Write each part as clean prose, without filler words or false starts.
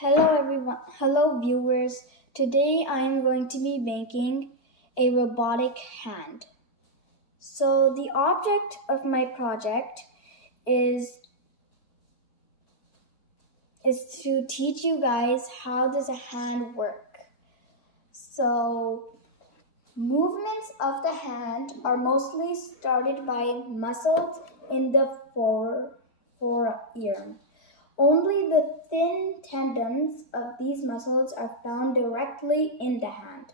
Hello everyone, hello viewers. Today I am going to be making a robotic hand. So the object of my project is to teach you guys how does a hand work. So movements of the hand are mostly started by muscles in the forearm. Only the thin tendons of these muscles are found directly in the hand.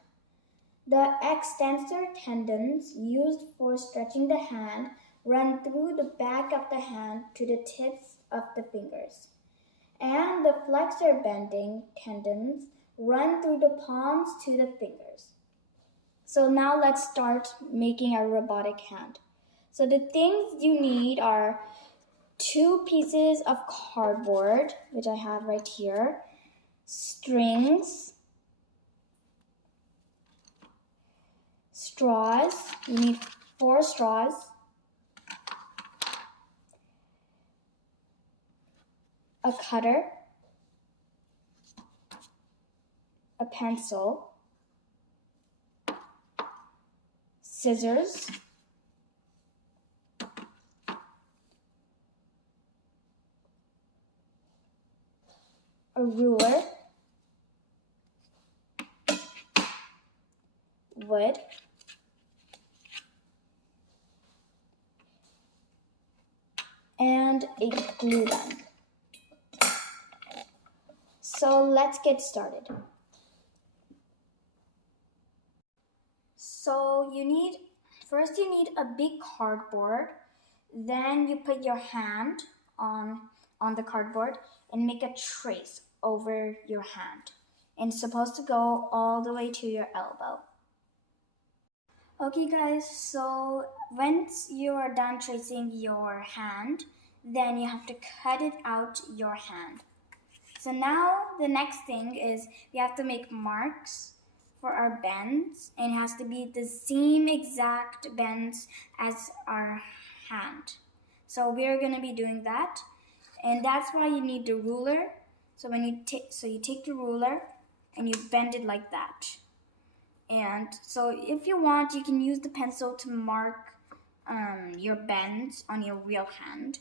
The extensor tendons used for stretching the hand run through the back of the hand to the tips of the fingers. And the flexor bending tendons run through the palms to the fingers. So now let's start making our robotic hand. So the things you need are 2 pieces of cardboard, which I have right here, strings, straws, you need 4 straws, a cutter, a pencil, scissors, a ruler, wood, and a glue gun. So let's get started. So first you need a big cardboard, then you put your hand on the cardboard and make a trace over your hand. And it's supposed to go all the way to your elbow. Okay guys, so once you are done tracing your hand, then you have to cut it out your hand. So now the next thing is we have to make marks for our bends, and it has to be the same exact bends as our hand. So we're going to be doing that, and that's why you need the ruler. So you take the ruler and you bend it like that. And so if you want, you can use the pencil to mark your bends on your real hand.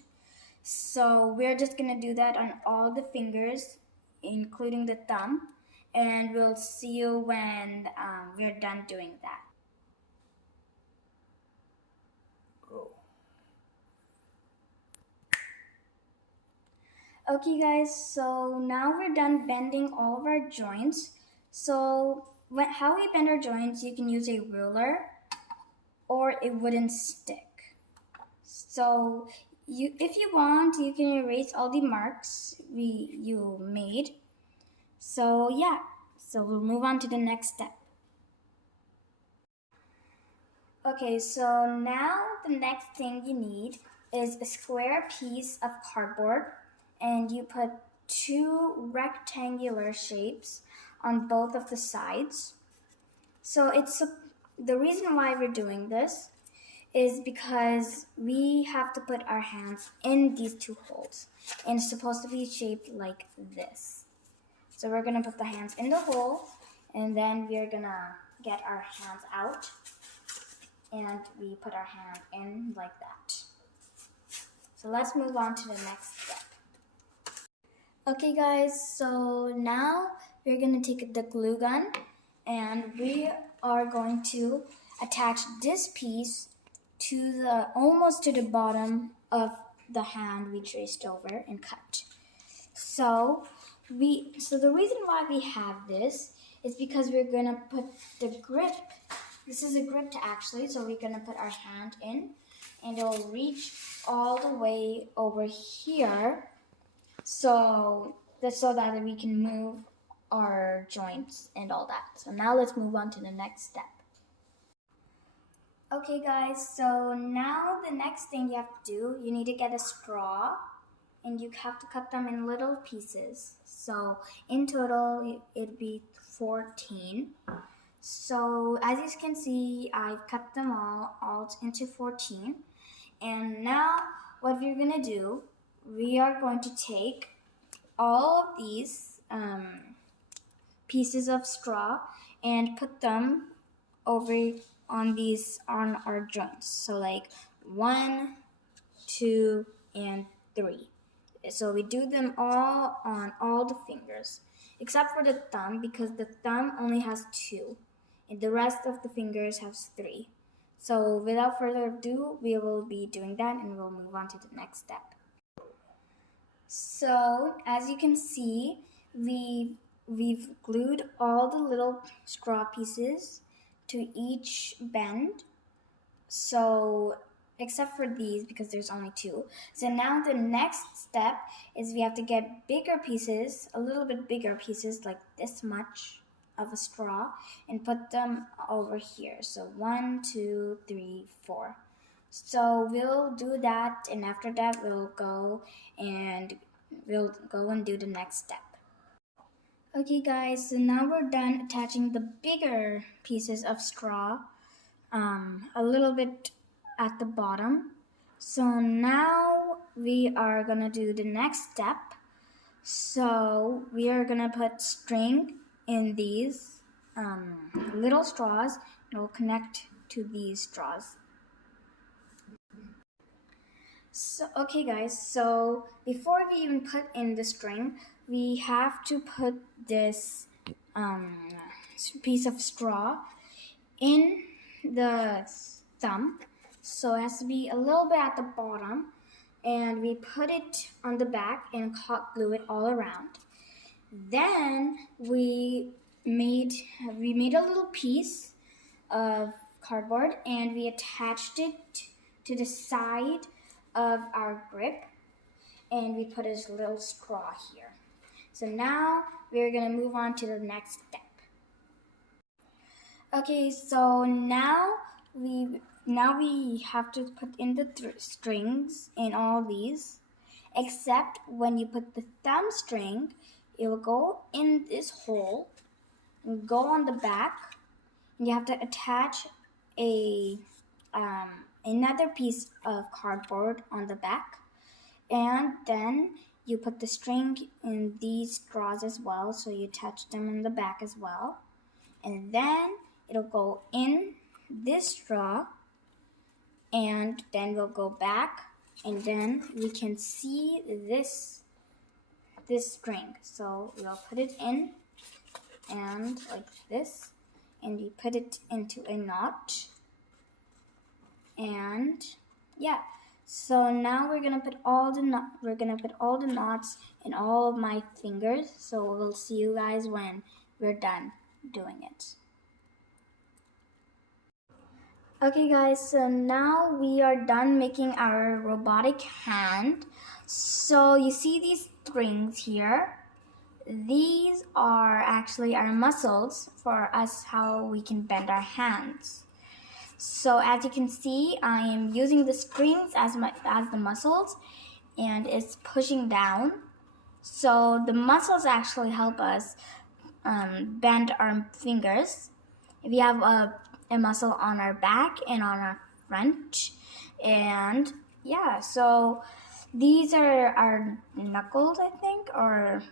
So we're just going to do that on all the fingers, including the thumb, and we'll see you when we're done doing that. Okay guys, so now we're done bending all of our joints. So how we bend our joints, you can use a ruler or a wooden stick. So if you want, you can erase all the marks you made. So yeah, so we'll move on to the next step. Okay, so now the next thing you need is a square piece of cardboard, and you put 2 rectangular shapes on both of the sides. So the reason why we're doing this is because we have to put our hands in these 2 holes, and it's supposed to be shaped like this. So we're gonna put the hands in the hole, and then we're gonna get our hands out, and we put our hand in like that. So let's move on to the next step. Okay guys, so now we're gonna take the glue gun, and we are going to attach this piece to almost to the bottom of the hand we traced over and cut. So the reason why we have this is because we're gonna put the grip. This is a grip actually, so we're gonna put our hand in, and it'll reach all the way over here. So that we can move our joints and all that. So now let's move on to the next step. Okay guys, so now the next thing you have to do, you need to get a straw, and you have to cut them in little pieces. So in total, it'd be 14. So as you can see, I've cut them all into 14. And now what we're gonna do, we are going to take all of these pieces of straw and put them over on our joints. So like 1, 2, and 3. So we do them all on all the fingers, except for the thumb, because the thumb only has 2, and the rest of the fingers has 3. So without further ado, we will be doing that, and we'll move on to the next step. So as you can see, we've glued all the little straw pieces to each bend. So except for these, because there's only 2. So now the next step is we have to get bigger pieces, a little bit bigger pieces, like this much of a straw, and put them over here. So 1, 2, 3, 4. So we'll do that, and after that we'll go and do the next step. Okay guys, so now we're done attaching the bigger pieces of straw a little bit at the bottom. So now we are gonna do the next step. So we are gonna put string in these little straws, and we'll connect to these straws. So okay guys, so before we even put in the string, we have to put this piece of straw in the thumb. So it has to be a little bit at the bottom, and we put it on the back and hot glue it all around. Then we made a little piece of cardboard, and we attached it to the side of our grip, and we put a little straw here. So now we're gonna move on to the next step. Okay, so now we have to put in the strings in all these, except when you put the thumb string, it will go in this hole and go on the back, and you have to attach another piece of cardboard on the back, and then you put the string in these straws as well, so you attach them in the back as well, and then it'll go in this straw, and then we'll go back, and then we can see this string. So we'll put it in, and like this, and you put it into a knot, and yeah. So now we're gonna put all the knots in all of my fingers. So we'll see you guys when we're done doing it. Okay guys, so now we are done making our robotic hand. So you see these strings here? These are actually our muscles for us, how we can bend our hands. So as you can see, I am using the strings as the muscles, and it's pushing down. So the muscles actually help us bend our fingers. We have a muscle on our back and on our front, and yeah, so these are our knuckles, I think, or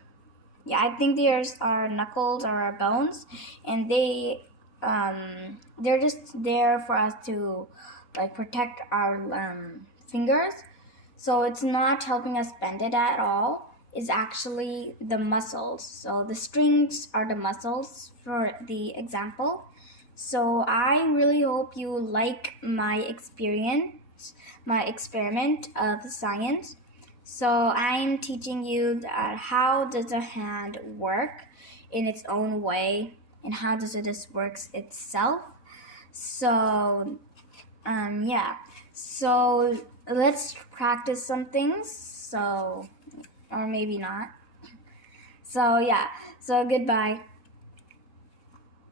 yeah, I think there's our knuckles or our bones, and they're just there for us to like protect our fingers. So it's not helping us bend it at all. It's actually the muscles. So the strings are the muscles for the example. So I really hope you like my experiment of science. So I'm teaching you how does a hand work in its own way, and how does this works itself. So yeah, so let's practice some things, so or maybe not. So yeah, so goodbye.